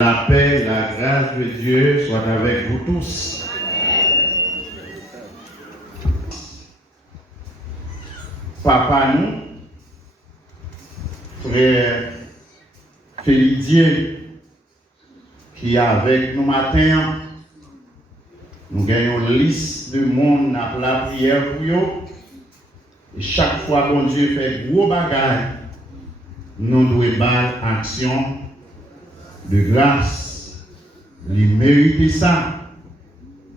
La paix, la grâce de Dieu soit avec vous tous. Papa, nous, frère Félidier, qui est avec nous matin, nous gagnons une liste de monde dans la prière pour eux. Et chaque fois que Dieu fait gros bagages, nous devons battre action de grâce. Il mérite ça.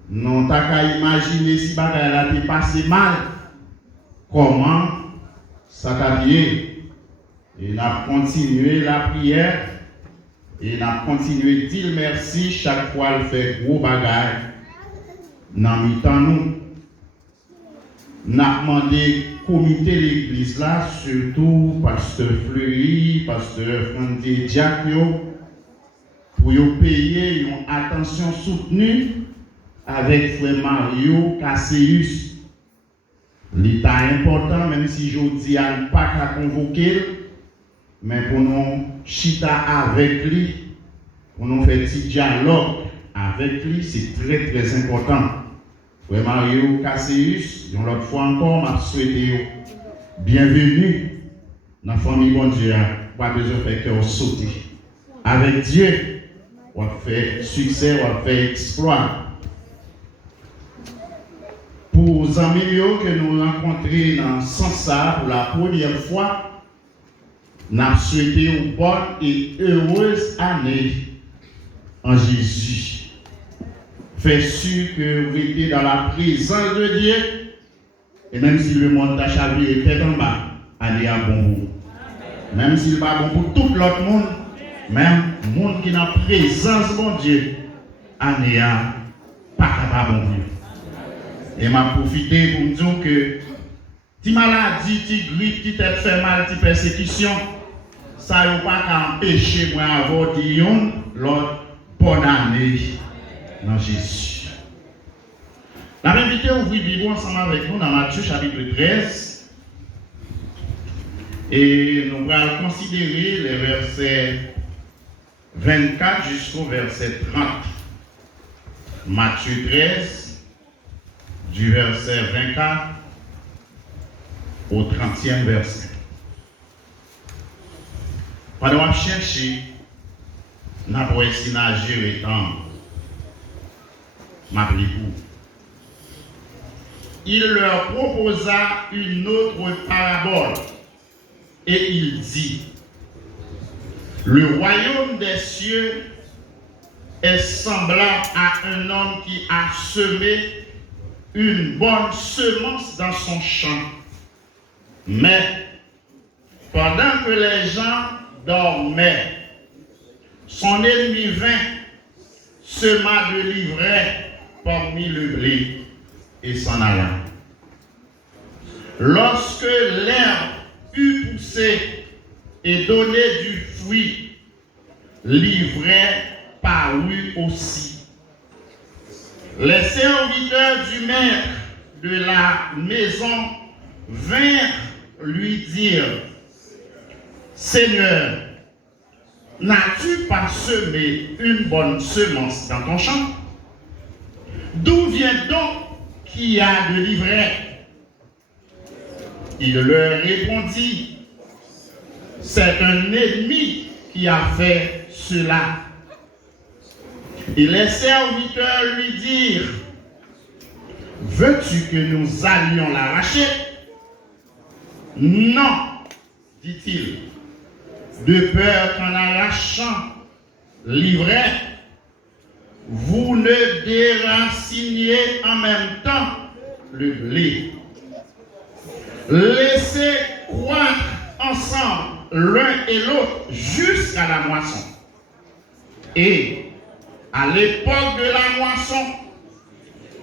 Nous n'avons qu'à imaginer si bagaille a été passé mal, comment ça t'a bien. Et nous avons continué la prière et nous avons continué de dire merci chaque fois qu'il fait gros bagaille. Dans le temps, nous avons demandé au comité de l'église là, surtout pasteur Fleury, pasteur Frandy Diakio, pour payer une attention soutenue avec frère Mario Casseus. L'état important, même si je dis à ne pas qu'à convoquer, mais pour nous chita avec lui, pour nous faire petit dialogue avec lui, c'est très très important. Frère Mario Casseus, une autre fois encore, m'a souhaité bienvenue dans la famille bon Dieu. Pas besoin de faire cœur sauter. Avec Dieu, on fait succès, on fait exploit. Pour les amis que nous rencontrons dans Sansa pour la première fois, nous avons souhaité une bonne et heureuse année en Jésus. Fait sûr que vous étiez dans la présence de Dieu, et même si le monde t'a chaviré était en bas, année à bon goût. Même s'il n'est pas bon pour tout l'autre monde, même le monde qui est dans la présence de Dieu, année à pas capable bon goût. Et m'a profité pour me dire que si maladie, si grippe, si tête fait mal, si persécution, ça ne va pas empêcher moi d'avoir l'autre bonne année dans Jésus. La même invité à ouvrir Bible ensemble avec nous dans Matthieu chapitre 13. Et nous allons considérer les versets 24 jusqu'au verset 30. Matthieu 13, du verset 24 au 30e verset. Pendant que je cherche, nous avons essayé de gérer le temps. Il leur proposa une autre parabole et il dit: le royaume des cieux est semblable à un homme qui a semé une bonne semence dans son champ. Mais pendant que les gens dormaient, son ennemi vint, sema de l'ivraie parmi le blé et s'en alla. Lorsque l'herbe eut poussé et donné du fruit, l'ivraie parut aussi. Les serviteurs du maître de la maison vinrent lui dire: Seigneur, n'as-tu pas semé une bonne semence dans ton champ? D'où vient donc qu'il y a de l'ivraie? Il leur répondit: c'est un ennemi qui a fait cela. Et les serviteurs lui dirent: veux-tu que nous allions l'arracher? Non, dit-il, de peur qu'en arrachant l'ivraie, vous ne déraciniez en même temps le blé. Laissez croître ensemble l'un et l'autre jusqu'à la moisson. Et à l'époque de la moisson,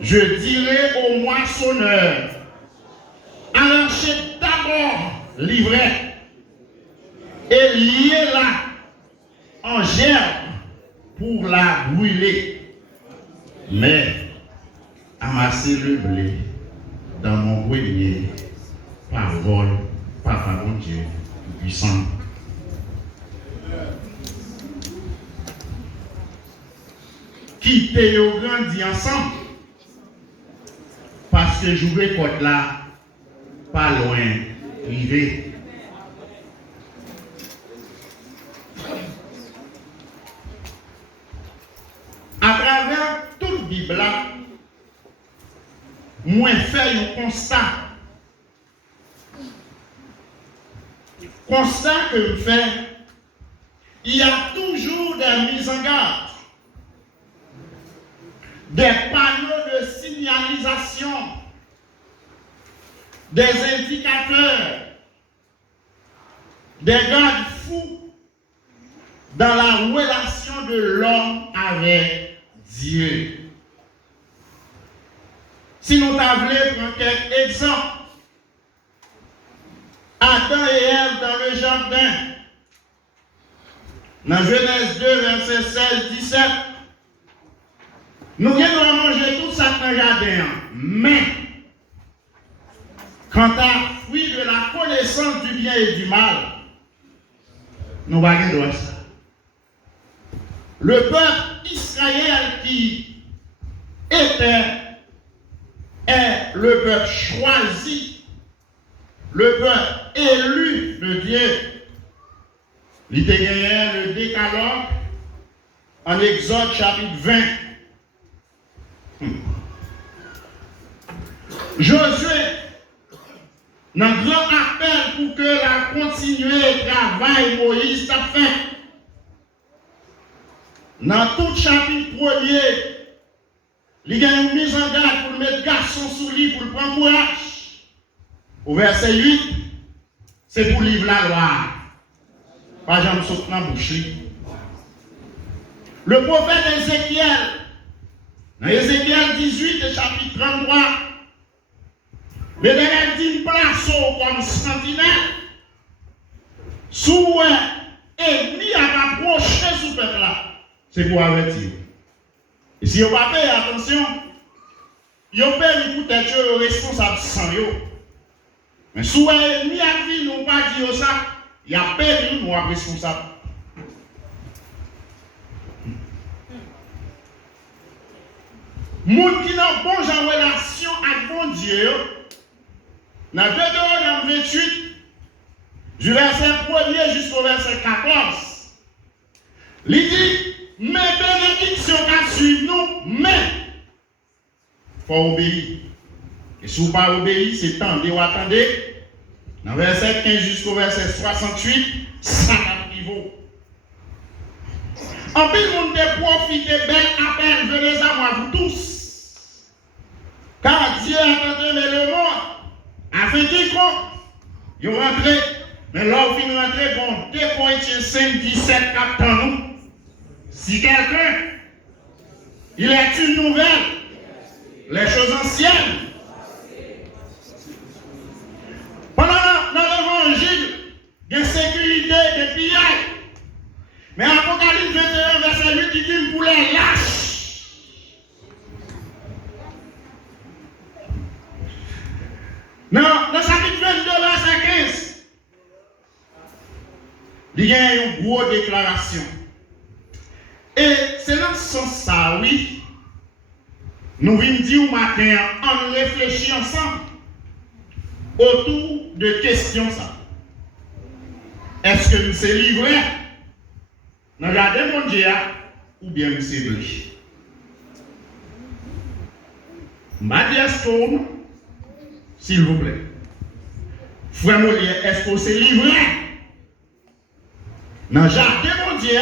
je dirai au moissonneur: arrachez d'abord l'ivraie et liez-la en gerbe pour la brûler. Mais amassez le blé dans mon grenier par vol, Papa mon Dieu puissant. quitter et grandi ensemble. Parce que jouer côté là, pas loin, privé. À travers toute la Bible, moi fait un constat. Constat que je fais, il y a toujours des mises en garde, des panneaux de signalisation, des indicateurs, des garde-fous dans la relation de l'homme avec Dieu. Si nous t'avons prendre quelques exemples, Adam et Ève dans le jardin, dans Genèse 2, verset 16-17, nous allons manger tout ça dans le jardin. Mais, quant à fruit de la connaissance du bien et du mal, nous allons droit ça. Le peuple Israël qui est le peuple choisi, le peuple élu de Dieu. Il était gagné le décalogue en Exode chapitre 20. Josué, dans le grand appel pour que la continuer le travail Moïse t'a fait. Dans tout chapitre premier, il y a une mise en garde pour mettre garçon sous lui, pour le prendre courage. Au verset 8, c'est pour livrer la loi. Pas jamais sauter dans la bouche. Le prophète Ézéchiel, dans Ézéchiel 18, chapitre 33, l'Éternel dit place comme sentinelle, sous ennemi à approcher sous peuple là. C'est pour avertir. Et si vous ne pas fait attention, vous pouvez peut-être responsable sans vous. Mais si vous ennemi à vie, nous pas dire ça, il y a perdu nous responsable. Moun qui n'a pas en relation avec bon Dieu, dans Deutéronome 28, du verset 1er jusqu'au verset 14, il dit, mais bénédiction qu'a suivi nous, mais il faut obéir. Et si vous ne pas obéir, c'est tendez ou attendez. Dans verset 15 jusqu'au verset 68, ça va niveau. En plus, nous devons profiter bel appel, venez à moi, vous tous. Car Dieu a entendu le monde, afin qu'il compte. Ils rentrent, mais là, où ils rentrent, bon, 2 Corinthiens 5, 17, 4 nous. Si quelqu'un, il est une nouvelle, les choses anciennes. Pendant l'évangile, il y a sécurité, des pillages. Mais Apocalypse 21, verset 8, il dit pour les lâches. Non, dans chapitre 22, verset 15, il y a une grosse déclaration. Et c'est dans ce sens-là, oui, nous venons dire au matin, on réfléchit ensemble autour de questions ça. Est-ce que nous sommes livrés dans le jardin de Dieu ou bien nous sommes blés? Madia Stone, s'il vous plaît. Frère Molière, est-ce que c'est livré dans le jardin de Dieu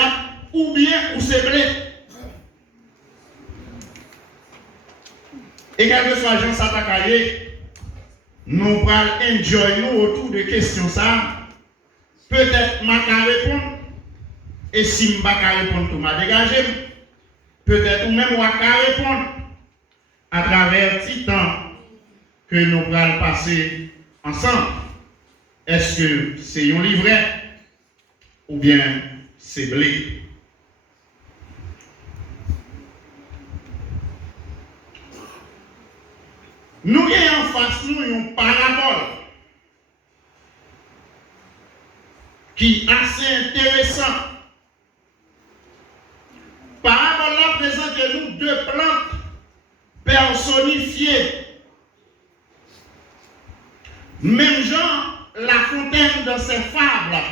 ou bien où c'est blé? Et quel que soit Jean Satakaye, nous allons enjoy nous autour de questions ça. Peut-être je vais répondre. Et si je ne vais pas répondre, tout m'a dégagé. Peut-être ou même je vais répondre à travers le temps que nous allons passer ensemble. Est-ce que c'est un livret ou bien c'est blé? Nous avons en face nous une parabole qui est assez intéressante. Parabole là présente nous deux plantes personnifiées. Même genre, La Fontaine dans ses fables,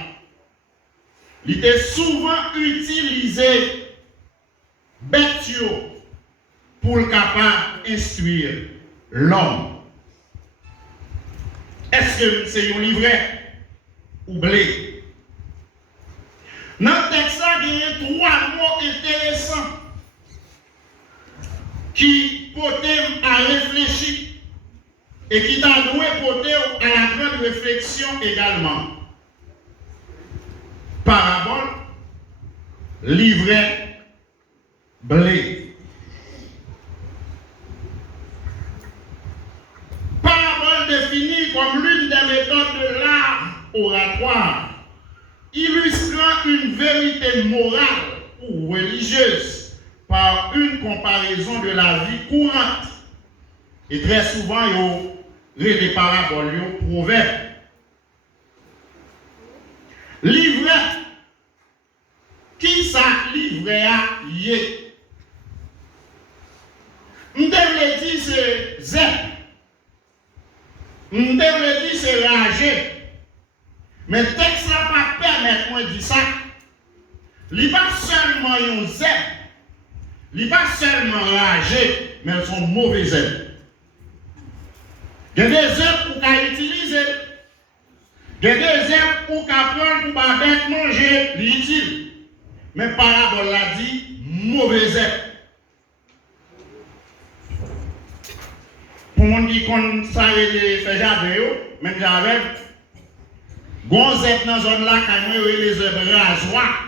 il était souvent utilisé bête pour le capable d'instruire l'homme. Est-ce que c'est un livret ou blé? Dans le texte, il y a 3 mots intéressants qui portent à réfléchir et qui t'a doué porter à la grande réflexion également. Parabole, livret, blé. Parabole définie comme l'une des méthodes de l'art oratoire, illustrant une vérité morale ou religieuse par une comparaison de la vie courante. Et très souvent, il y a des paraboles, il y a des proverbes. Livret, qui ça livret à yé? On devrait dire c'est zèbre. On devrait dire c'est ragé. Mais le texte n'a pas permettre moi de dire ça. Il n'est pas seulement un zèbre. Il n'est pas seulement ragé, mais ils sont mauvais zèbres. Il y a des zèbres pour qu'on utilise. Il y a des zèbres pour qu'on prenne pour pas bête manger, l'utile. Mais parabole l'a dit, mauvais zèbres. Pour les gens qui ont fait jardin, même j'avais, gon zèbres dans la zone là, quand les zèbres rasoirs.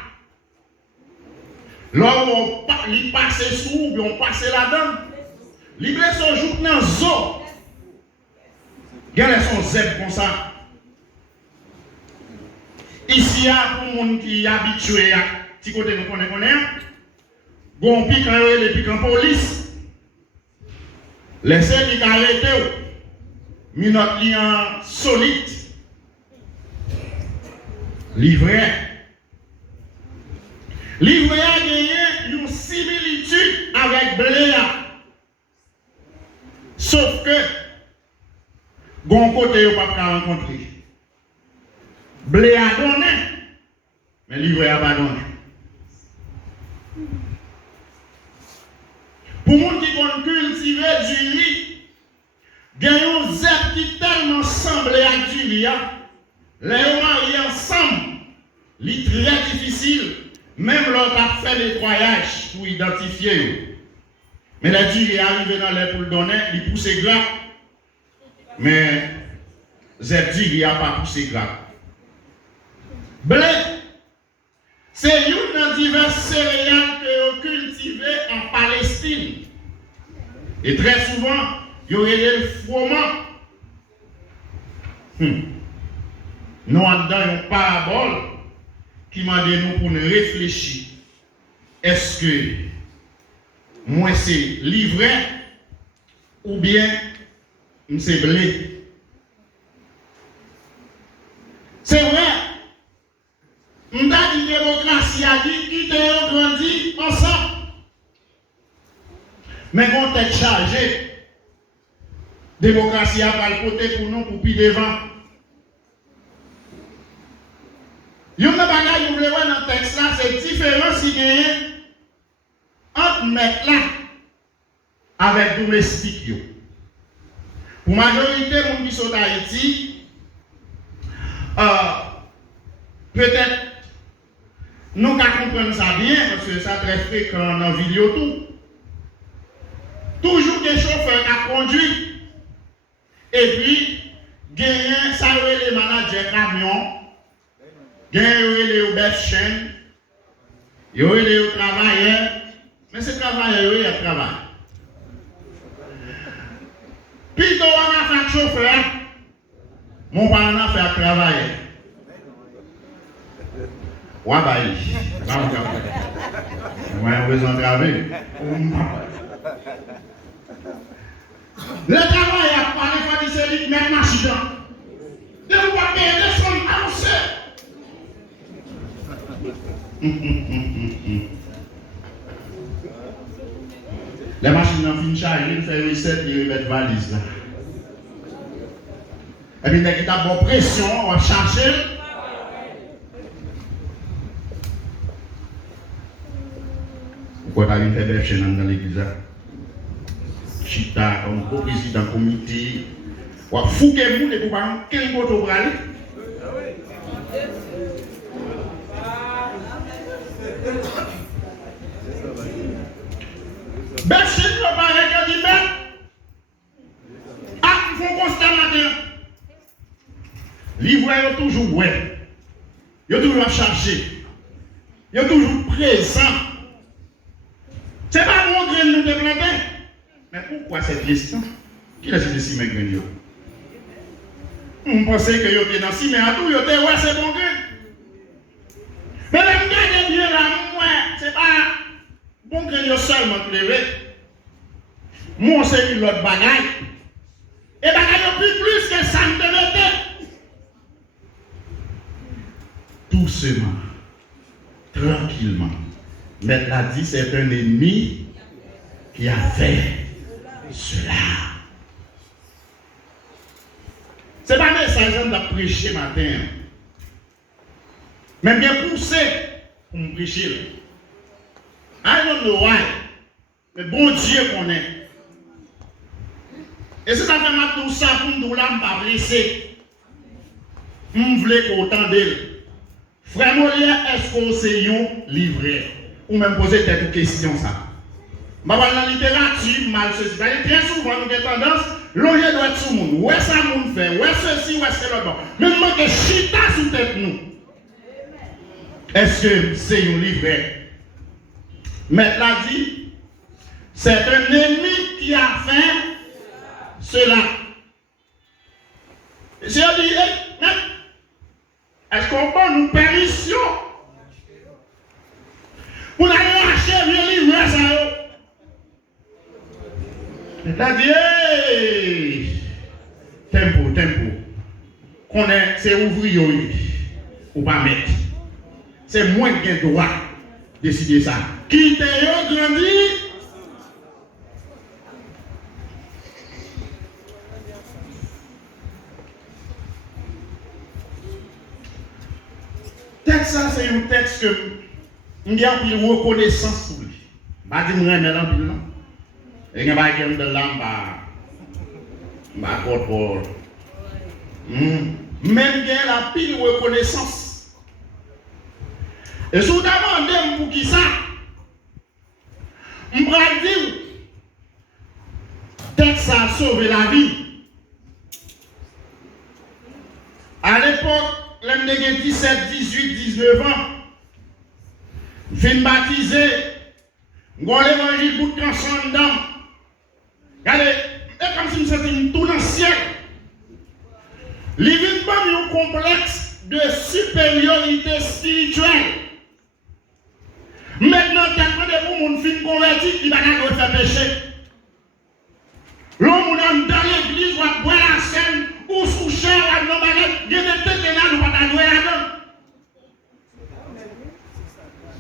Là où on passe sous, puis on passe là-dedans. Les blessés sont joués dans le zoo. Il y a des zèbres comme ça. Ici, il y a pour les gens qui sont habitués à petit côté nous connaissons. Bon, pique les pique en police. Laissez les arrêter. Mais notre lien solide. Livret. Livret a gagné une similitude avec Bléa. Sauf que, bon côté, on ne peut pas rencontrer. Bléa a donné, mais livret n'a pas donné. Pour les gens qui ont cultivé du riz, il y a un zèbre qui tellement semble à du riz. Les mariés ensemble, c'est très difficile. Même lorsqu'on a fait le nettoyage pour identifier. Mais la dure est arrivé dans l'air pour le donner, il pousse gras. Mais cette dure n'a pas poussé gras. Blé, c'est une des diverses céréales que vous cultivez en Palestine. Et très souvent, il y aurait le froment. Nous avons une parabole qui m'a dit nous pour nous réfléchir. Est-ce que moi c'est livret ou bien c'est blé? C'est vrai. On a dit démocratie a dit qui ont grandi ensemble. Mais on tête chargée. Démocratie a pas le côté pour nous pour plus devant. Il y a une bagaille que vous voulez voir dans le texte là, c'est différent si il y a entre mettre là avec domestique. Pour la majorité des gens qui sont en Haïti, peut-être nous comprenons ça bien parce que ça très fréquent dans la vidéo tout. Toujours des chauffeurs qui conduisent et puis gagner ça les managers camions. Il y a les bêtes chaînes, il y a les travailleurs, mais ces travailleurs, ils travaillent. Puis, on a fait chauffeur, mon parent a fait travailler. Ouais, bah, moi, on besoin de travailler. Le travail a parlé de celui même machine. De vous payer des sommes annoncées. La machine en fin chargée, il fait reset, il remet valise là. Et puis, il y a une pression, on va chercher. Pourquoi tu as une faible chaîne dans l'église? Chita, comme président du comité, ou à fouquer le monde et pour pas quel côté vous allez. Ben, si tu ne veux pas regarder, il faut constamment. Livre est toujours ouais. Il est toujours chargé. Il est toujours présent. Ce n'est pas mon grain de nous développer. Mais pourquoi cette question? Qui a dit si mes grains? On pensait que vous étiez dans si, mais à tout, vous étiez ouais, c'est bon grain. Mais le gars bien là, moi, c'est pas bon grain seulement levé. Moi, c'est une autre bagaille. Et bagaille plus que ça ne te mettait. Doucement, tranquillement. Maître l'a dit, c'est un ennemi qui a fait cela. Ce n'est pas un message de prêcher matin. Mais bien poussé pour me prêcher. I don't know why. Mais bon Dieu connaît. Et c'est ça fait ma tout ça pour nous là, je ne pas blesser. Je voulais qu'autant d'elle. Frère Molière, est-ce qu'on s'est livré? Ou même poser quelques questions ça. Je vais dans la littérature, mal ceci. Très souvent, nous avons tendance, loger doit être sur le monde. Où est-ce que ça nous fait? Où est-ce ceci, où est-ce que l'autre? Mais nous manquons chita sous tête nous. Est-ce que c'est un livret? Maître l'a dit, c'est un ennemi qui a fait cela. J'ai dit, est-ce qu'on peut nous permission pour aller acheter le livre ça? Il a dit, hey, tempo. Qu'on est, c'est ouvrier ou pas mettre. C'est moi qui ai droit de décider ça. Qui t'a grandi? Texte ça, c'est un texte que nous avons une reconnaissance pour lui. Je ne vais pas dire que je suis non. Et je ne vais pas dire que je suis même il y a la pile reconnaissance. Et si vous demandez pour qui ça, je vais dire texte ça a sauvé la vie. À l'époque, l'homme de 17, 18, 19 ans, fin baptisé, on l'évangile pour transcender dedans. Regardez, c'est comme si nous étions tout dans le ciel. Il y a un complexe de supériorité spirituelle. Maintenant, tellement de vous, mon film converti, il va pas faire péché. L'homme dans l'église va boire la scène ou sous chair à nos bagages, il y a des têtes qui n'ont pas jouer là-dedans.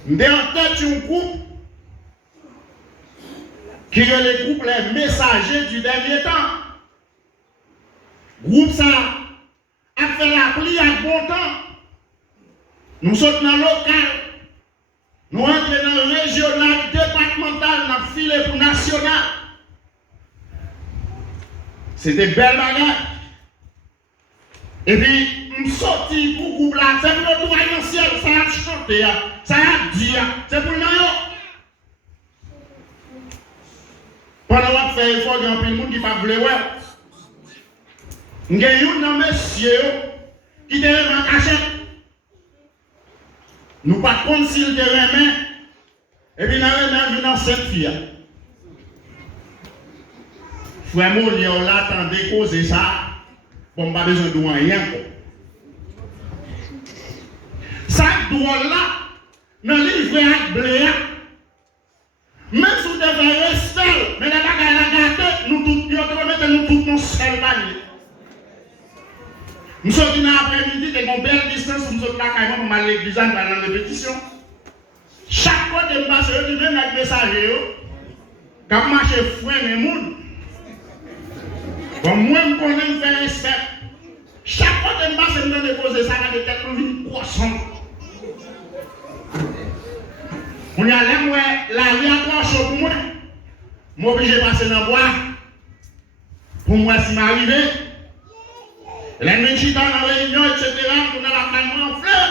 Nous avons en tête un groupe qui est le groupe les messagers du dernier temps. Groupe ça a fait la pluie à bon temps. Nous sommes dans le local. Nous entrons dans le régional, départemental, dans le filet pour national. C'était belle bagarre. Et puis, nous sortons pour le groupe là. C'est pour le droit dans le ciel, ça a chanté, ça a dit, c'est pour le noyau. Pendant qu'on fait effort, il y a un peu de monde qui ne veut pas voir. Il y a un monsieur qui te remet en cachette. Nous ne pas compte s'il te remet. Et puis, nous remet dans cette fille. Frère Molière, on l'attendait causer ça. Bon, pas besoin de rien. Ça doit là, dans le livre à blé. Même si vous devez rester, mais les bagages à gâter, nous tous nos seuls paniers. Nous sommes dans l'après-midi, nous avons une belle distance, nous sommes là quand même à l'église, nous allons en répétition. Chaque fois que nous passons, nous venons avec le messager. Quand marcher frein les monde. Bon, moi, je connais faire respect. Chaque fois que je passe, je me déposer ça, je vais être une croissant. On y a là, moi, la vie a trois choses pour moi. Je suis obligé de passer dans le bois. Pour moi, si m'arrive, les gens dans la réunion, etc., pour nous la caille en fleur.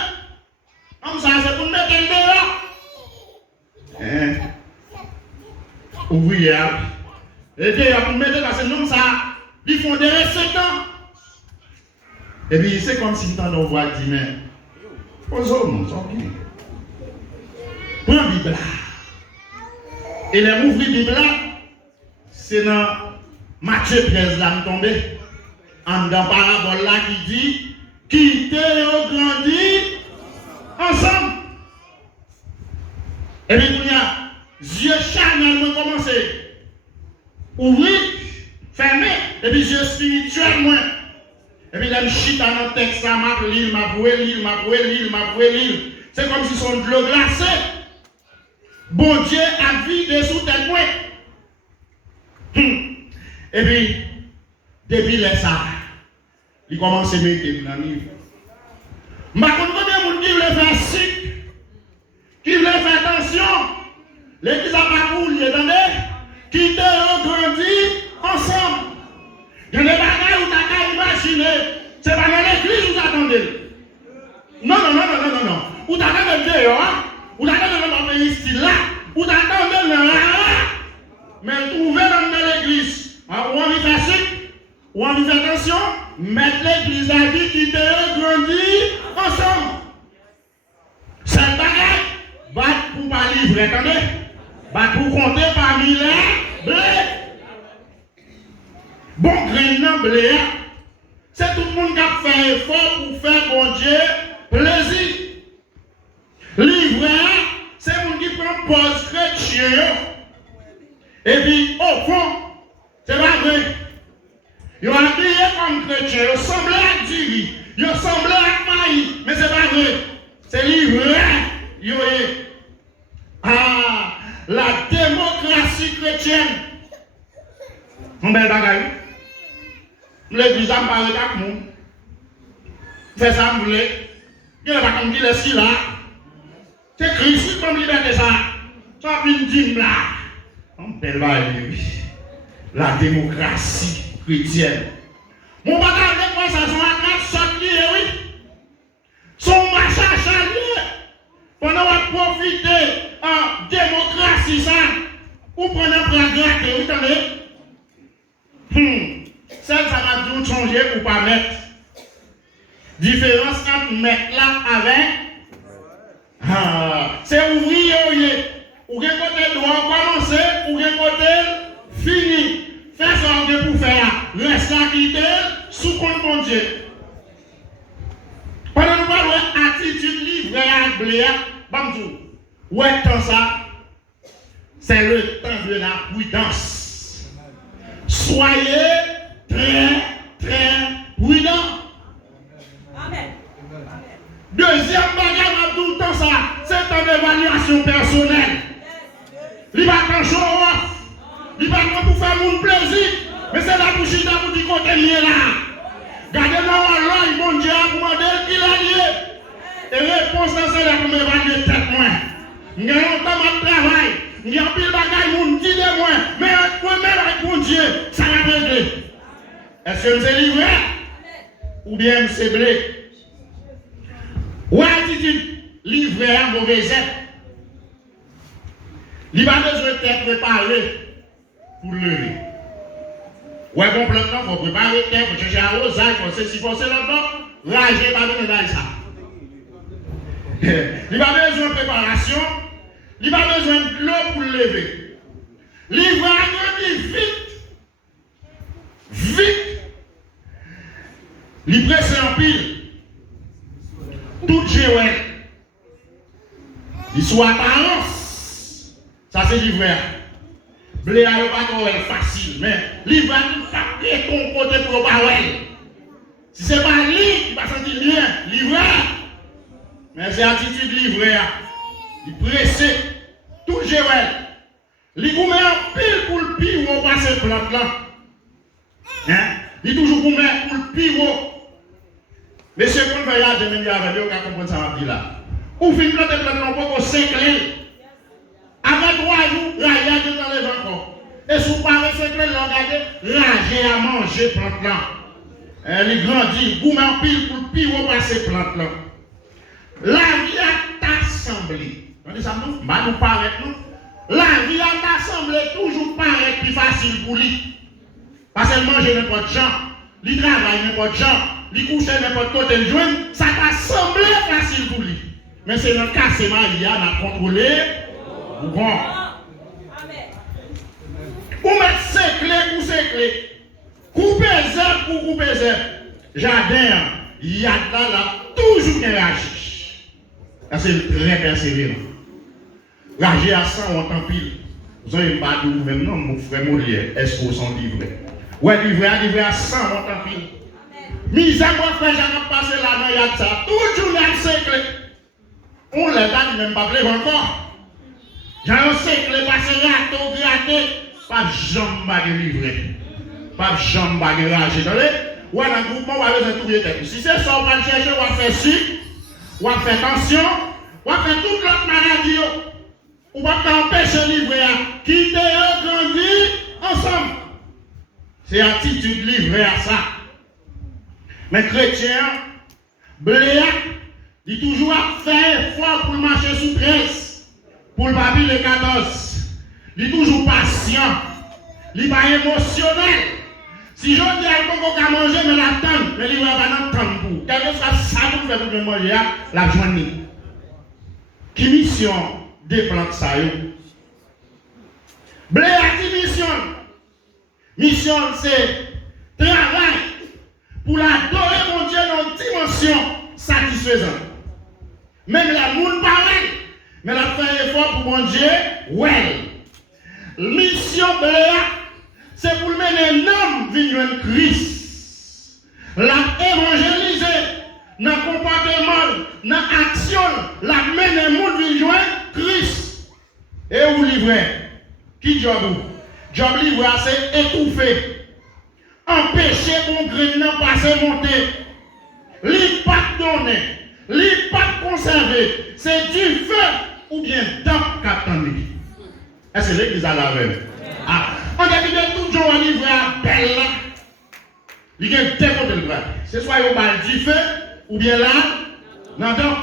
Comme ça, c'est pour mettre le dehors. Ouvrier. Et puis, pour mettre parce que nous, ça, ils font des 7 ans. Et puis, c'est comme si on voit 10 mais aux hommes, sont bien. Prends la Bible. Et les ouvriers de la Bible, c'est dans Matthieu 13 là, nous tombons. En dans parabole là qui dit quittez et grandis ensemble. Et puis, il y a yeux charnels commencé. Ouvrir, fermer, et puis yeux spirituels moins. Et puis, là, je chute dans le texte, ça m'a brûlé, l'île. C'est comme si son de l'eau glacée. Bon Dieu a vidé sous tête moi. Et puis, depuis les ça, il commence à mettre dans le livre. Je ne sais pas combien de gens qui veulent faire cycle, qui veulent faire attention. L'église a pas voulu, attendez, qui te grandit ensemble. Il y a des bagages où tu as imaginé, c'est pas dans l'église où tu attendez. Non. Où tu attendez dehors, où tu attendez dans le pays style là, où tu attendez dans la mais trouver dans l'église. Ou on veut faire cycle, ou on veut faire attention, mettre l'église à vie qui te grandit ensemble. C'est le bagage, battre pour pas livrer, attendez. Bah, pour compter parmi les blés. Bon grain blé, c'est tout le monde qui a fait effort pour faire bon Dieu plaisir. Livrer, c'est le monde qui prend pause chrétien. Et puis, au fond, c'est pas vrai. Ils ont habillé comme chrétien, ils semblent à Diri, ils semblent à Maï, mais c'est pas vrai. C'est livré. La démocratie chrétienne. On bel bagaille. L'église a parlé avec nous. Fait ça, vous voulez. Il n'y a pas comme dit les si là. C'est Christ comme liberté ça. Ça vient dire là. On bel bagaille. La démocratie chrétienne. Mon bagage avec moi, ça sont à 4 sorties, oui. Son machin chalier. Pendant qu'on profite en démocratie, ça, ou prenez un bras gratter, vous entendez? Ça m'a dit changer ou pas mettre. Différence entre mettre là avec. C'est ouvrier. Ou bien côté doit commencer, ou bien côté fini. Fais ça pour faire. Reste là quitter sous compte mon Dieu. Pendant que nous parlons d'attitude livrée à blé, ouais, tant ça, c'est le temps de la prudence. Soyez très prudents. Amen. Deuxième bagage, tout le temps ça, c'est une évaluation personnelle. Il va pas show off. Il va pas pour faire mon plaisir. Mais c'est la bouche de vous dire côté lié là. Gardez-nous Allah, bon Dieu, pour demander qu'il a lié. Et réponse dans c'est là pour m'évaluer tête moi. Nous avons longtemps de travail. Nous avons pile bagaille moun qui de moi. Mais moi-même avec mon Dieu, ça va régler. Est-ce que nous sommes livrés? Ou bien nous sommes blés? Ou attitude livrée à mauvaise aide. Il va besoin d'être préparé pour lever. Ouais, bon plan, il faut préparer terre, il faut chercher à rosage, il faut ceci, il faut cela, rager, pas de médaille ça. Il va besoin de préparation, il va besoin de l'eau pour le lever. Il va grandir vite. Il presse en pile. Tout Jéhuel. Il soit apparence. Ça c'est livrer. Blé à pas facile, mais il va tout faire ton côté pour le barrel. Si ce n'est pas lui, il va sentir rien. Livrer. Mais c'est attitude livrée. Il presse tout Jéhuel. Il vous met en pile passer plante là. Hein? Il toujours pour mettre pour le pivot. Monsieur, quand on va regarder, même avec lui, on va comprendre ça va dire là. Ou fin planter plante là, on peut 5 clés. Avec 3 jours, regardez dans les encore. Et si vous parlez de 5 clés, regardez, rager à manger plante là. Elle grandit, vous en pile pour le pivot passer plante là. La vie a assemblé. On dit ça, nous, nous paraît nous. La vie a assemblé toujours paraît plus facile pour lui. Parce qu'elle mange n'importe gens, il travaille n'importe gens, il couche n'importe côté, il joue, ça t'a semblé facile pour lui. Mais c'est notre cas, c'est Maria, on a contrôlé. Bon. Pour mettre ses clés pour ses clés. Couper zèbre pour couper zèbre. Jardin, il y a là, toujours un rage. C'est très persévérant. Rager à 100, on t'en pile. Vous n'avez pas de vous-même, non, mon frère Molière, est-ce qu'on s'en livre? Ouais, livré à 100, on t'en pile. Mise à moi, frère, j'en ai passé là, non, il y a ça. Toujours là, c'est clé. On l'a pas, même pas pleuve encore. J'en sais que les passés râteaux, grattés, pas de jambes à livrer. Pas de jambes à rager. Ouais, dans le groupement, on va aller trouver tête. Si c'est ça, on va chercher, on va faire sucre, on va faire tension, on va faire toute l'autre maladie. On va t'empêcher de livrer. Quitter et grandir ensemble. C'est attitude livrée à ça. Mais chrétien, bléac, il toujours à faire effort pour marcher sous 13, pour le papier de 14. Il est toujours patient, il n'est pas émotionnel. Si je dis à l'on va manger, mais l'attendre, mais il ne va pas l'attendre pour. Quel que soit ça pour faire pour manger, la journée. Qui mission des plantes ça y est? Bléac qui mission. Mission c'est travail pour l'adorer mon Dieu dans une dimension satisfaisante. Même la monde pareil, mais la fait effort pour mon Dieu, ouais. Mission Béa, c'est pour mener l'homme vers Christ. La évangéliser, dans le comportement, dans l'action, la mener le monde vers Christ. Et où livrer? Qui job? Job livrer, c'est étouffer. Empêcher mon grain de passer monter. Li pas donner. Li pas conserver. C'est du feu ou bien d'or qu'attendez. Est-ce que l'église a la veille? Ah, on a dit que tout le monde livrer à belle là. Il y a deux côtés de bras. C'est soit au bal du feu ou bien là. Non, donc,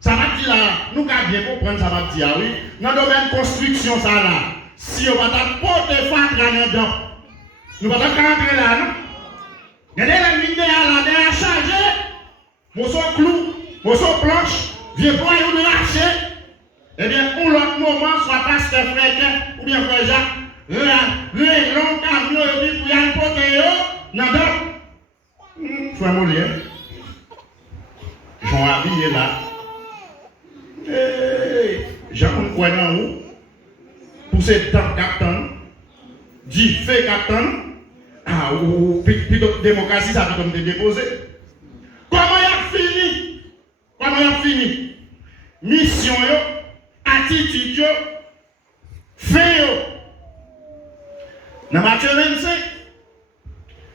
ça va dire là. Nous avons bien comprendre ça va dire oui. Dans le domaine de construction, ça là. Si on va porter fatra là-dedans, nous ne pouvons pas rentrer là, non? Regardez la mine là, derrière chargé, morceau clou, morceau planche, vieux bois ou de l'archer. Eh bien, pour l'autre moment, soit pasteur frère ou bien frère Jacques, le long camion, et puis pour y aller porter, non, frère Molière, Jean habillé là. Jean, on croit dans où? Pour ces temps captain, dit fait captain, ou plutôt démocratie, ça peut comme déposer. Comment il a fini? Comment il a fini? Mission, attitude, fait. Dans Matthieu 25,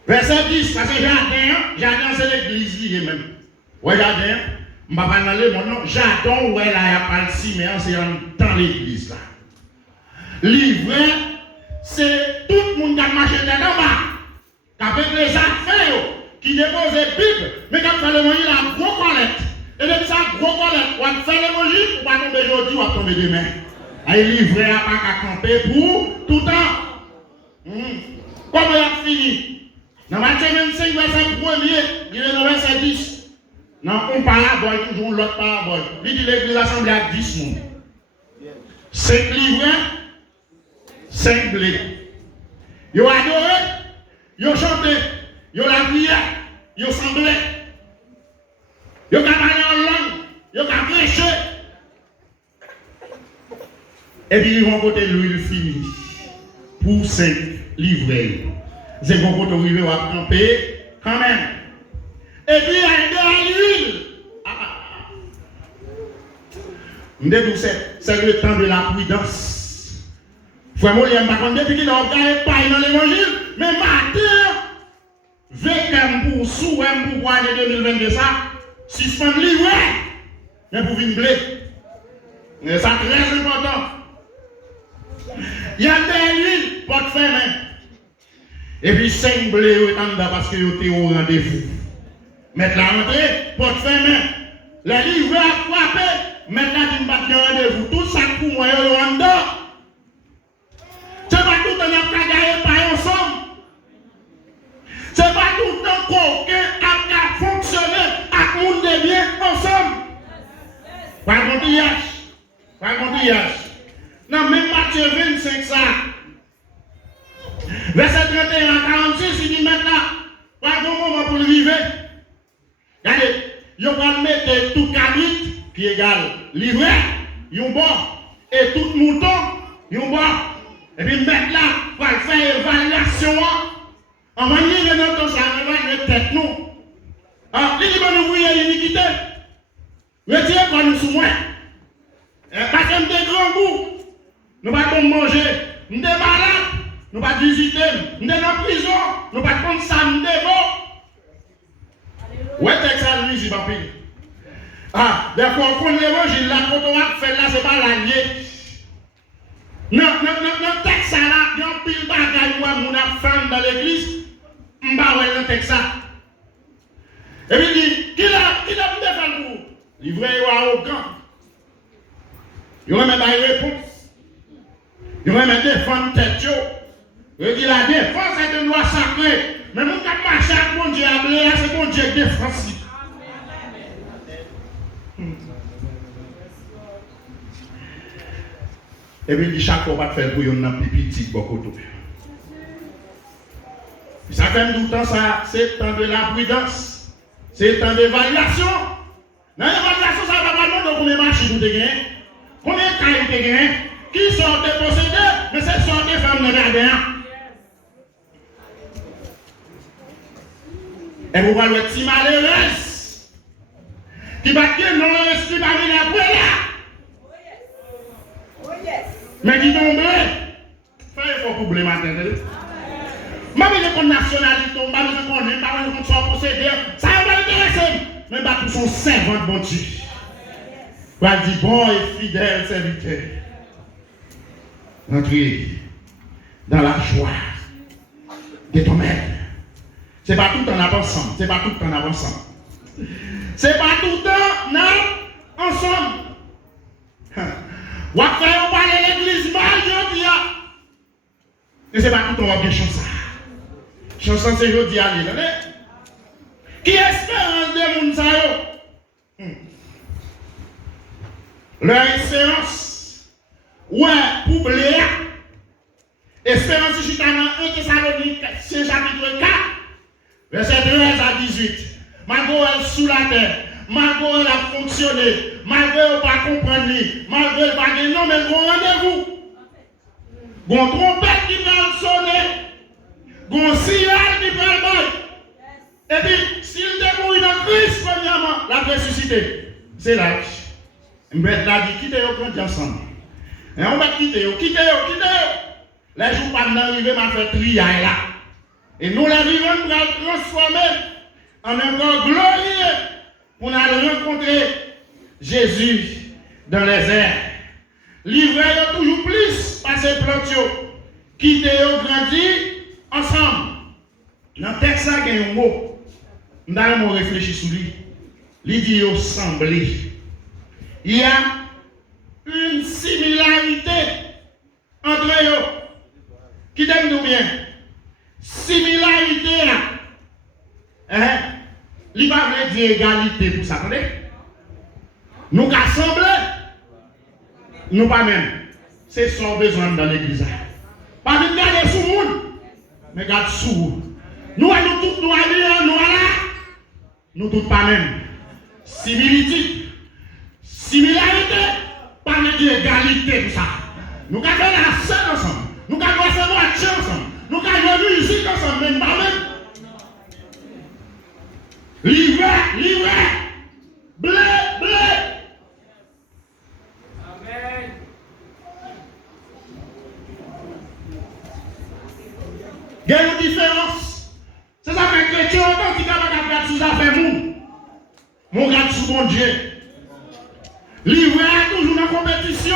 verset 10, parce que jardin c'est l'église lui-même. Ouais, jardin, je ne vais pas aller mon nom, jardin, ouais, là, il n'y a pas le ciment, c'est dans l'église là. Livrer, c'est tout le monde qui a marché dedans, avec les affaires qui déposent les Bibles, mais quand on fait l'évangile, il y a un gros collecte. Et depuis ça, gros collecte, on va faire l'évangile, on va tomber aujourd'hui, on va tomber demain. Et livrer à pas qu'à camper pour tout le temps. Comment il a fini? Dans Matthieu 25, verset 1er, il est dans verset 10. Dans une parabole, toujours l'autre parabole. Il dit l'église assemblée à 10 personnes. 5 livrets. 5 blés. Ils ont adoré, ils ont chanté, ils ont la prière, ils ont semblé. Ils ont parlé en langue, ils ont prêché. Et puis ils vont côté l'huile finie pour 5 livrets. Ils vont côté l'huile à camper quand même. Et puis il y a l'huile. C'est le temps de la prudence. Frère Molière, par contre, depuis qu'il a regardé pas dans l'évangile, mais matin, vécu pour sous, pour l'année 2022, ça, suspendre livré, mais pour venir blé. Et ça, très important. Il y a des huiles, porte fermée. Et puis 5 blés en dedans parce que vous étiez au rendez-vous. Mettre la rentrée, porte fermée. Les livreurs à frapper, mettre la dîme de rendez-vous. Tout ça pour moi, il y a en dedans. C'est pas tout le temps qu'on a gagné par ensemble. C'est pas tout le temps qu'on a fonctionné avec le monde de bien ensemble. Pas contillage. Pas contillage. Non, même Matthieu 25, ça. Verset 31 à 46, il dit maintenant, pas de moment pour le vivre. Regardez, il va mettre tout cabrit qui est égal livré, il bon, et tout mouton, il bon. Et puis mettre là, pour faire évaluation. On va lire notre ça, on va lire tête nous. Alors, il va nous ouvrir l'iniquité. Retirez quoi nous sous moi. Parce que nous avons grand goût. Nous ne pouvons pas manger. Nous sommes malades. Nous ne pouvons pas visiter. Nous sommes en prison. Nous ne pouvons pas prendre ça. Nous sommes beaux. Ouais, texte à lui, c'est pas pire. Ah, d'accord, on l'évangile, là, quand on va faire là, c'est pas l'allié. Non, texte là, il y a un pile de bagaille où on a fait dans l'église. On va voir le texte là. Et puis il dit, qui l'a défendu pour vous? Livré ou arrogant. Il va même pas réponse. Il va même défendre tête. Il dit la défense est une loi sacrée. Mais mon cap marché à mon Dieu à blé, c'est mon Dieu qui défense. Et puis il dit chaque fois on va faire pour yon nan plus petit beaucoup. Ça fait tout le temps ça, c'est temps de la prudence. C'est temps d'évaluation. Dans l'évaluation, ça va pas demander combien de machines vous avez, combien de cailles vous avez, qui sont dépossédés, mais c'est sont des femmes de gardien. Et vous voyez le petit malheureux qui va dire non, qui va venir après là. Mais qui tombe, fais un fort pour le matin. Même les nationalités, même les qu'on n'est pas qu'on soit possédé, ça va intéresser. Mais pas pour son servant bon Dieu. Va dire bon et fidèle serviteur. Entrez dans la joie de ton maître. C'est pas tout en avançant. C'est pas tout en avançant. C'est pas tout le temps ensemble. On va faire parler l'église mal, je dis. Et c'est pas tout on va bien chanter. Chanson c'est je dis à lui. Qui espère de moun sa yo? Leur espérance. Ouais, pour blé. Espérance je suis dans 1 Thessalonique, c'est chapitre 4. Verset 13 à 18. Malgré elle sous la terre, malgré elle a fonctionné, malgré elle pas comprendre, malgré elle pas gagner, non, mais bon rendez-vous. Bon trompette qui va sonner, bon signal qui va le bail. Et puis, s'il démouille dans Christ, premièrement, la ressuscité, c'est l'âge. On va dit quitter au compte ensemble. Et on va quitter. Les jours pas d'arriver, m'a fait trier là. Et nous, les vivants, nous allons transformer en un corps glorieux pour aller rencontrer Jésus dans les airs. Livrer toujours plus par ces plans, quitter et grandir ensemble. Dans le texte, il y a un mot. Nous allons réfléchir sur lui. Il dit sembler. Il y a une similarité entre eux. Qui donne nous bien? Similarité là. Il va pas dire égalité pour ça. Nous rassemblons, nous pas même. C'est son besoin dans l'église. Pas de garder sous le monde, mais garde sous vous. Nous tous, nous allons, nous là. Nous tous pas même. Similitude. Similarité. Pas de dire égalité pour ça. Nous allons faire la scène ensemble. Nous allons recevoir la chance ensemble. Nous allons musique ensemble, même pas même. Livré, blé. Amen. Il y a une différence. C'est ça que les chrétiens authentiques regardent sous affaire monde. Mon regarde sous mon Dieu. Livré toujours dans la compétition.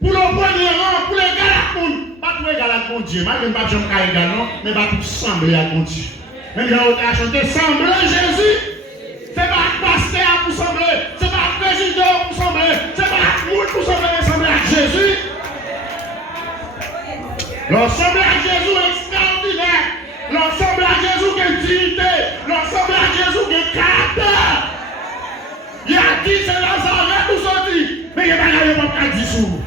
Pour le premier rang, pour les gars, pas tous les gars à mon Dieu. Malgré pas de gens qui égal, non, mais pas tous sembler à mon Dieu. Même si on a chanté sembler Jésus, c'est pas pasteur pour sembler, c'est pas président pour sembler, c'est pas monde pour sembler à Jésus. L'ensemble à Jésus est extraordinaire. L'ensemble à Jésus qui est dignité. L'ensemble à Jésus qui est caractère. Il a dit c'est Nazareth tout sorti. Mais il n'y a pas de dire sous.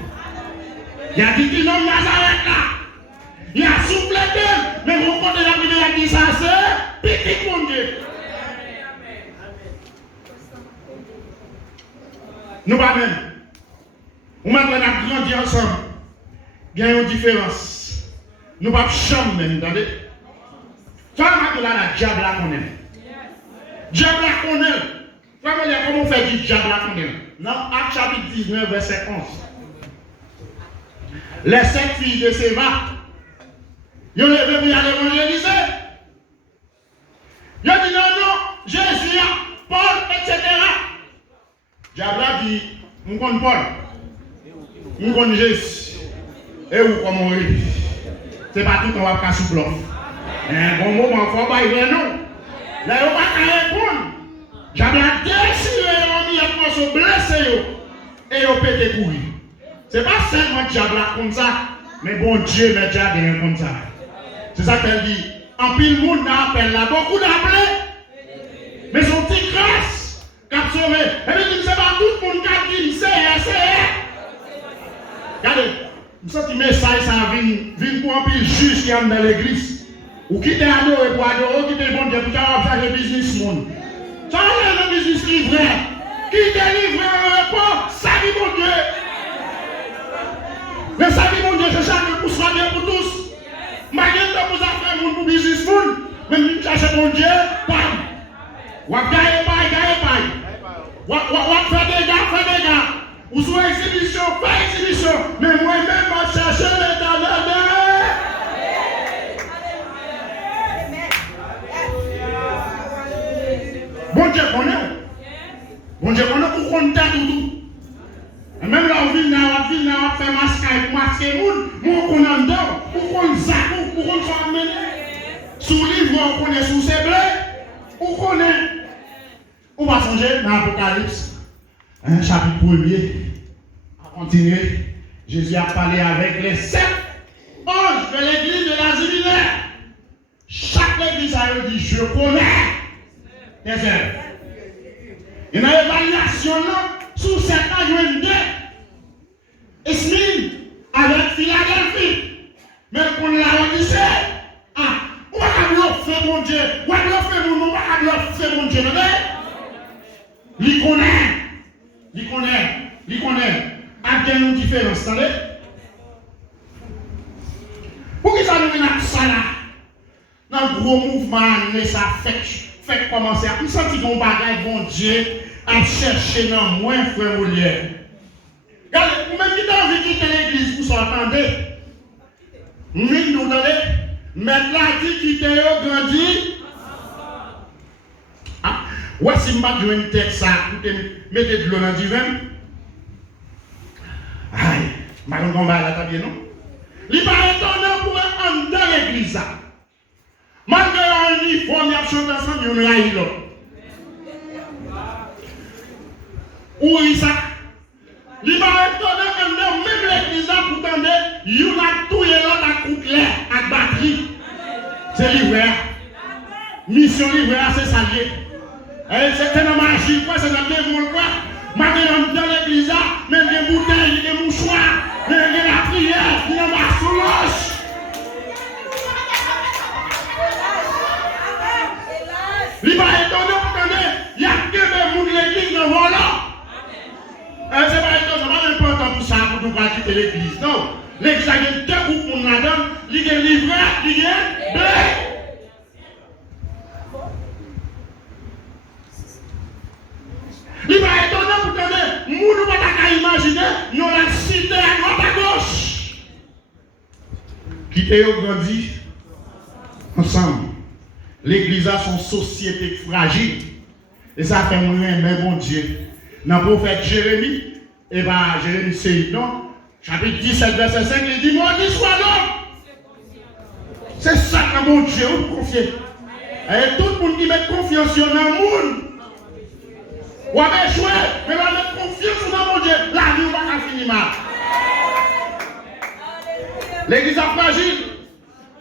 Il a dit qu'il nomme Nazareth là. Il a soufflé d'eux. Mais vous comptez la vie, il a dit ça c'est petit mon Dieu. Nous pas même. Nous maintenant grandir ensemble. Il y a une différence. Nous ne pouvons pas chambre même, attendez. Ça va là, la diable la connaît. Diable la connaît. Comment on fait du diable la connaît? Dans Acte chapitre 19, verset 11. Les 7 filles de Séva, ils ont levé pour y aller évangéliser. Ils ont dit non, Jésus, Paul, etc. Diable a dit, nous connaissons Paul, nous connaissons Jésus. Et où comment on est? C'est pas tout qu'on va faire sous bluff. Un bon moment, il faut pas y aller, non. Là, il ne va pas répondre. J'avais déchiré l'homme, il se blessé et il a pété courir. Ce n'est pas seulement diable comme ça, mais bon Dieu met déjà derrière comme ça. C'est ça qu'elle dit. En pile, le monde appelle là, beaucoup d'appelés. Mais son petit grâce, qu'a sauvé. Et puis, c'est pas tout le monde qui dit, c'est. Regardez. Ce message, ça vient pour un peu juge qui est dans l'église. Ou qui est adoré pour adorer, qui est bon Dieu, pour faire le business monde. Ça va le business livré. Qui délivre un repas, ça dit mon Dieu. Mais ça dit mon Dieu, c'est ça que pour soigner pour tous. Malgré que vous avez fait pour business monde, même si vous cherchez mon Dieu, bam. Ou à gagner paille. Ou à faire des gars. Ou sous exhibition, pas exhibition, mais moi-même, je cherche l'éternel. Bon Dieu connaît. Bon Dieu connaît pour qu'on t'a tout. Et même là, on vient faire masquer les gens, pour qu'on en donne, pour qu'on zappe, pour qu'on soit amené. Sous le livre, on connaît sous ses blés, on connaît. On va changer dans l'Apocalypse. Un chapitre 1er, à continuer, Jésus a parlé avec les 7 anges de l'église de la Zilinaire. Chaque église a dit, je connais tes œuvres. Et dans l'évaluation, sous 7 ans, il y a une dette. Esmine, avec Philadelphie. Mais pour la Odyssée, on va faire mon Dieu, on va faire mon nom, on va faire mon Dieu. Il connaît. A une différence, attendez? Pour que ça nous vienne à ça là? Dans le gros mouvement, ça fait commencer à. Nous sentons qu'on bagaille, bon Dieu, à chercher dans moins, frère Molière. Regardez, même qui t'as envie de quitter l'église, vous s'entendez? Nous entendez? Maintenant, qui quitte grandit. Ouais, si je mets une tête, ça, mettez de l'eau dans du vin. Aïe, je ne vais pas bien, non? Il n'est pas étonnant pour un dans l'église. Malgré un uniforme, il y a chanté ensemble, il y a un l'autre. Oui, ça. Il n'est pas étonnant que même l'église, pour tendre, il y a tout l'autre à couper l'air, à batterie. C'est livré. Mission livrée, c'est ça. C'est une magie, quoi, c'est un démon, quoi. Maintenant, dans l'église, même des bouteilles, des mouchoirs, même la prière, il y a ma solange. Il va étonner pour donner, il y a que des gens de l'église de volant. C'est pas étonnant, c'est pas important pour ça, pour nous quitter l'église. Non, l'église a deux groupes pour nous donner, il y a livré, il y a blé. Il va étonner pour donner, nous ne pouvons pas imaginer, nous la cité à droite à gauche. qui ont grandi ensemble. L'église a son société fragile. Et ça fait moins, mais bon Dieu. Dans le prophète Jérémie, et bien Jérémie c'est non, chapitre 17, verset 5, il dit, maudit soit l'homme. C'est ça que mon Dieu vous confie. Et tout le monde qui met confiance dans le monde, ou a échoué, mais on met confiance dans mon Dieu, la vie va pas finir mal. L'église est fragile,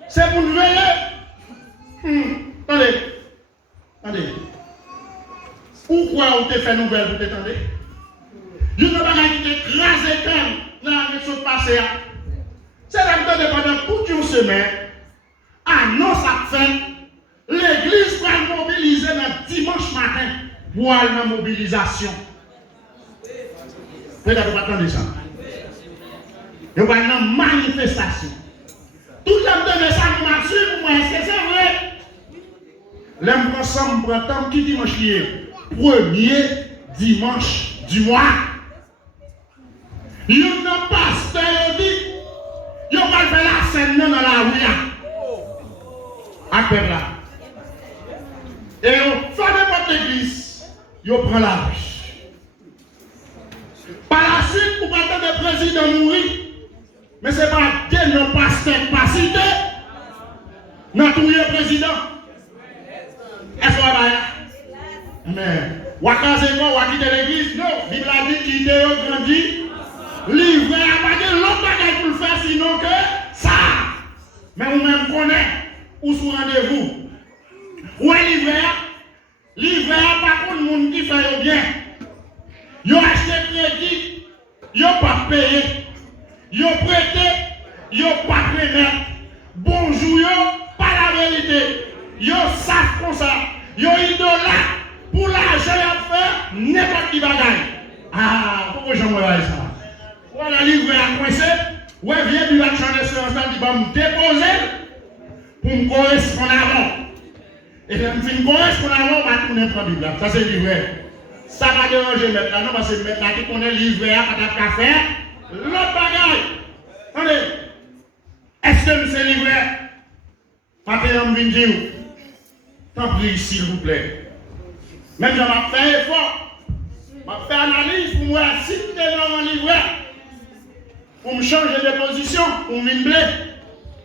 c'est pour nous veiller. Attendez. Pourquoi on te fait nouvelle pour t'étendre? Il n'y a pas qui t'écrase comme dans la chose passée. C'est là que pendant toute une semaine, annonce à fin, l'église va mobiliser le dimanche matin pour aller dans la mobilisation. Peut-être que vous attendez ça. Il va y avoir une manifestation. Tout le monde donne ça pour moi, pour moi, est-ce que c'est vrai? L'homme ensemble prend temps qui dimanche hier. Premier dimanche du mois. Il y a un pasteur qui dit, il va faire la scène dans la rue. À peu là. Et on fait n'importe l'église, il prend la rue. Par la suite, pour pas de président mourir, mais ce n'est pas des non-pasteurs pas cités. Non, tout le président. Est-ce qu'on va là? Mais, Wakaze quoi, Wakite l'église, non, Bible a dit qu'il était grandi, livré à pas de l'autre bagage pour le faire, sinon que ça. Mais vous-même connaissez, où sont rendez-vous? Où est livré à pas pour le monde qui fait bien. Ils ont acheté crédit, ils n'ont pas payé, ils ont prêté, ils n'ont pas prêté. Bonjour, pas la vérité. Ils savent comme ça, ils ont idolâtre. Pour l'argent à faire, n'importe qui bagaille. Ah, pourquoi j'en vois ça? Voilà, livré à coincer. Ouais, viens du l'argent d'assurance, il va me déposer pour me correspondre avant. Et quand je me correspondre avant, on va tourner pour la Bible. Ça, c'est livré. Ça va déranger maintenant, non, parce que maintenant, qui connaît livré à pas qu'à faire, l'autre bagaille. Attendez, est-ce que c'est livré? Papa, on vient dire, tant pis, s'il vous plaît. Même je m'a fait effort, m'a fait analyse pour moi, si tu es dans mon livret, pour me changer de position, pour me blé.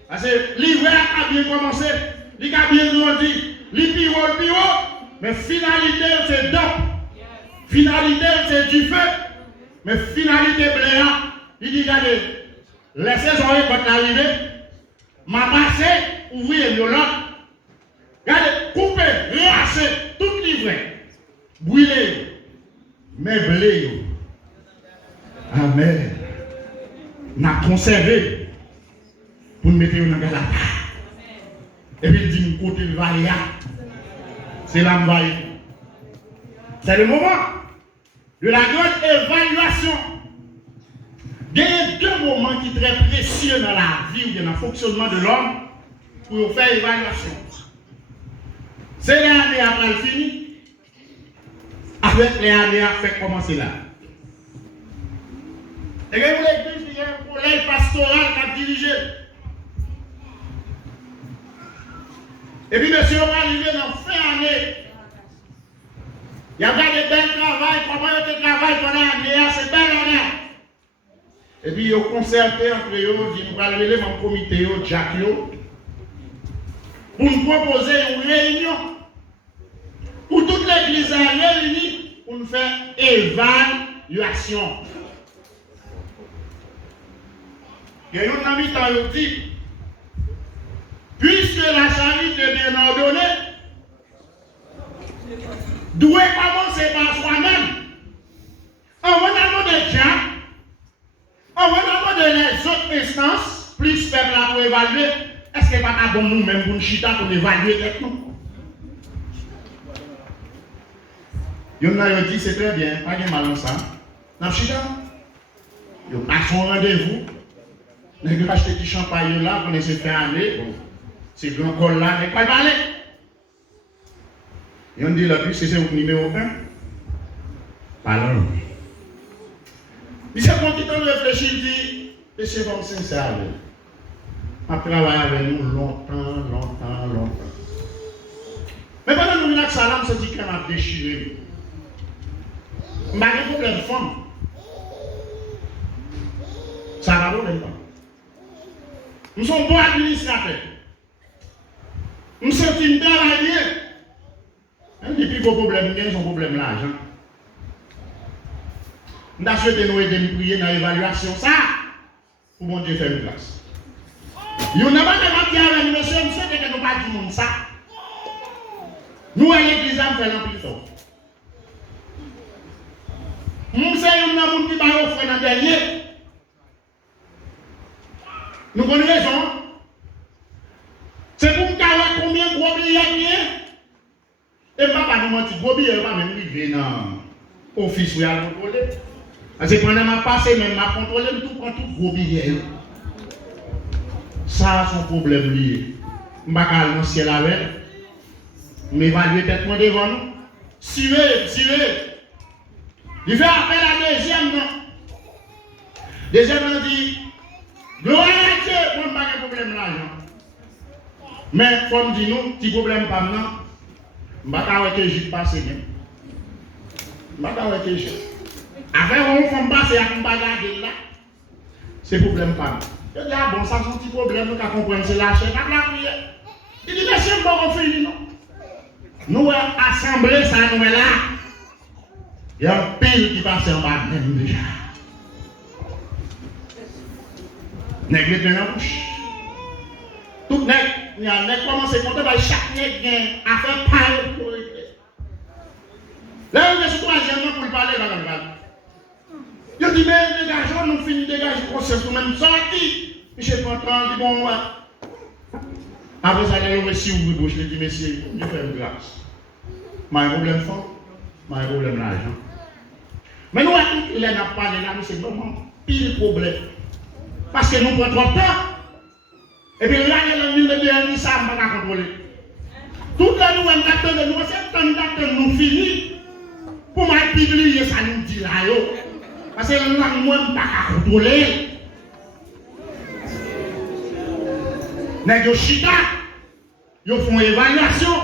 Parce que le livret a bien commencé, il a bien grandi, il pire, mais finalité c'est d'op, finalité c'est du feu, mais finalité blé, il dit regardez, les saisons quand l'arrivée, m'a passé, ouvrir le lot, regardez, couper, racher, tout livret. Brûler, mais blé. Amen. N'a conservé pour nous mettre dans la part. Et puis il dit, côté le valia, c'est l'envahir. C'est le moment de la grande évaluation. Il y a deux moments qui sont très précieux dans la vie ou dans le fonctionnement de l'homme pour faire évaluation. C'est l'année après le fini. Avec les années à faire commencer là. Et vous l'église, il y a un collège pastoral qui a dirigé. Et puis monsieur va arriver dans fin d'année. Il y a des belles travail, comment il travaille pendant l'année, c'est belle année. Et puis ils ont concerté entre eux, ils vont lever mon comité, Jack, pour nous proposer une réunion. Pour toute l'église réunie pour nous faire évaluation. Il y a un ami qui dit, puisque la charité est bien ordonnée, doit commencer par soi-même. En regardant des gens, en regardant les autres instances, plus faibles pour évaluer, est-ce que n'est pas bon nous-mêmes pour nous chita pour évaluer avec nous? Yon a dit c'est très bien, pas de mal en ça. Dans le chita, yon passe son rendez-vous. Nous acheter du champagne là, on essaie de faire aller. C'est grand col là, mais pas de parler. Yon dit là, c'est le numéro 1. Parlons. Il s'est content de réfléchir, il dit, c'est comme sincère. a travaillé avec nous longtemps. Mais pendant que nous venons avec ça, là, on se dit qu'elle m'a déchiré. Je n'ai pas de problème de femme. Ça va problème pas. Nous sommes bons administrateurs. Nous sommes travailleurs. Et puis, vos problèmes, son problème l'argent. Nous avons souhaité nous aider à prier dans l'évaluation. Ça, pour mon Dieu faire une place. Nous n'avons pas dit avec monsieur, nous souhaitons que nous ne pas du monde ça. Nous, à l'église, nous faisons plus fort. Nous sommes un monde qui va offrir dans dernier. Nous connaissons raison. C'est pour nous savoir combien de gros billets il y a. Et je ne vais pas nous mentir, gros billets, je ne vais pas même arriver dans l'office où il y a le contrôle. Parce que pendant ma passé, même ma contrôle, tout prend tout gros billets. Ça, c'est un problème lié. Je ne vais pas aller dans le ciel avec. M'évaluer peut-être devant nous. Suivez. Il fait appel à la deuxième, non? Deuxième, on dit, gloire à Dieu, on n'a pas de problème l'argent. Mais, comme dit nous, petit problème pas maintenant, je ne vais pas que je passe même. Je ne vais pas que je. Avec on fait passer à un bagage là, c'est problème pas. Je dis, ah bon, ça c'est un petit problème, nous comprenons, c'est la chaîne, la prière. Il dit, mais c'est bon, on fait, non? Nous assemblés, ça nous est là. Il y a un pile qui passe en bas même déjà. Nègre de la bouche. Tout nègre, il y a un nègre commence à compter, chaque nègre a fait parler pour régler. Là, on est sur troisième pour parler dans la balle. Je dis, mais dégageons, nous finissons de dégager le procès, nous même sortis. Je suis content, je dis, bon, après ça, je me suis ouvert la bouche, je dis, messieurs, je fais une grâce. Mais un problème fort, mais un problème l'argent. Mais nous, il n'a pas parlé là, c'est vraiment pile problème. Parce que nous prenons trop de temps. Et puis là, il y a une de ça, on ne va pas contrôler. Tout le nous, on c'est temps nous finit. Pour moi, publier, ça nous dit là. Parce que là, nous, on ne va pas contrôler. Mais chita, ils font une évaluation.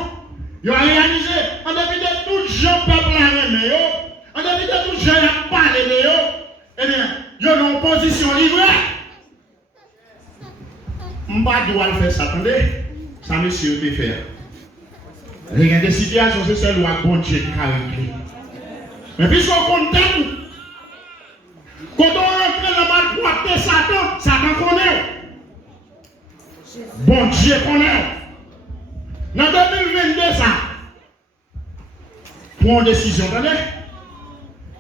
Ils ont réalisé, en dépit de tout le gens peuple à remettre, en dépit de tout le gens à parler de eux, eh bien, ils ont une position livrée. Je ne vais pas faire ça, attendez, ça monsieur peut faire. Il y a des situations, c'est celle où bon Dieu qui a réglé. Mais puisqu'on compte tout, quand on rentre dans le mal pour appeler Satan, Satan connaît. Bon Dieu connaît. Dans 2022, ça, prends une décision, attendez.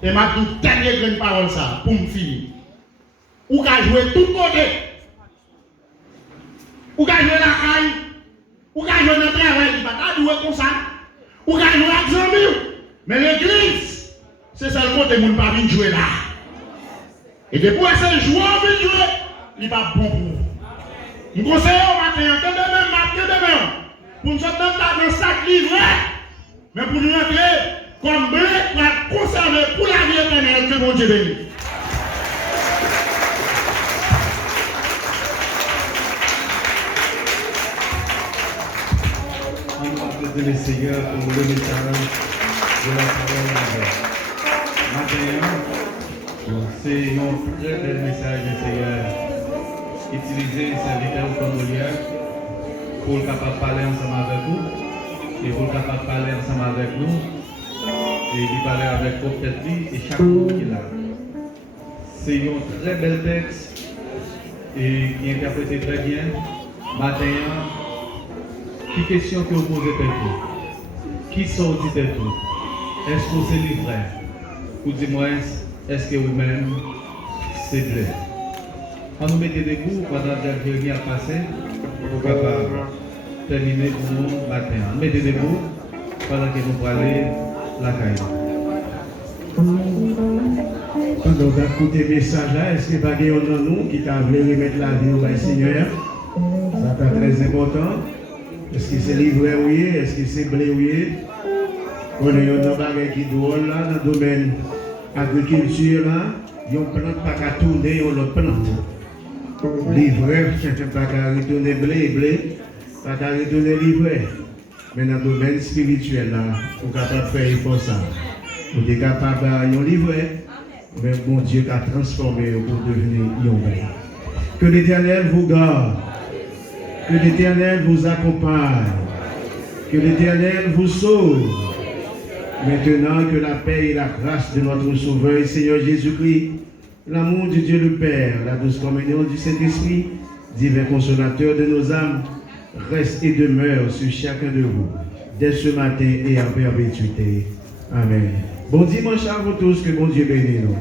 Et ma toute dernière grande parole, ça, pour me finir. Ou qu'à jouer tout côté. Ou qu'à jouer la caille. Ou qu'à jouer dans le travail, il va pas jouer comme ça. Ou qu'à jouer avec les amis. Mais l'église, c'est celle côté où on ne peut pas jouer là. Et depuis que c'est jouer, on veut jouer, il va bon pour vous. Nous conseillons matin, demain. Pour nous sortir dans sac livré, mais pour nous entrer comme blé pour conserver pour la vie éternelle que mon Dieu bénit. On va applaudir le Seigneur pour le message de la parole de Dieu. Maintenant, c'est un très bel message du Seigneur. Utiliser le serviteur comme Molière pour le capable de parler ensemble avec vous et pour le capable de parler ensemble avec nous et de parler avec vous peut-être et chaque mot qu'il a. C'est un très bel texte et qui interprète très bien. Maintenant, qui question que vous posez tout? Qui sont dit tout? Est-ce que c'est livré? Ou dis-moi, est-ce que vous-même c'est vrai? On nous mettait debout pendant la réunion à passer pour capable terminer pour nous matin. On mettez debout pendant que nous parlons la caille. Pendant qu'on écoute le message là, est-ce que pas qu'il y a un nous qui t'a voulu remettre la vie au Seigneur? Ça c'est très important. Est-ce que c'est livré ou est-ce que c'est blé ou on est dans un bagage qui drôle là, dans le domaine agriculture là, ils ont plante pas qu'à tourner, on l'autre plante. Livret, pas qu'à retourner blé, pas qu'à retourner livret. Mais dans le domaine spirituel, là, vous êtes capable de faire pour ça. Vous êtes capable de faire un livret, mais bon Dieu a transformé pour devenir un blé. Que l'Éternel vous garde, que l'Éternel vous accompagne, que l'Éternel vous sauve. Maintenant que la paix et la grâce de notre Sauveur et Seigneur Jésus-Christ, l'amour de Dieu le Père, la douce communion du Saint-Esprit, divin consolateur de nos âmes, reste et demeure sur chacun de vous, dès ce matin et en perpétuité. Amen. Bon dimanche à vous tous, que bon Dieu bénisse nous.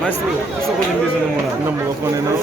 Maestro, isso eu vou lhe dizer no mundo. Não, vou poner não.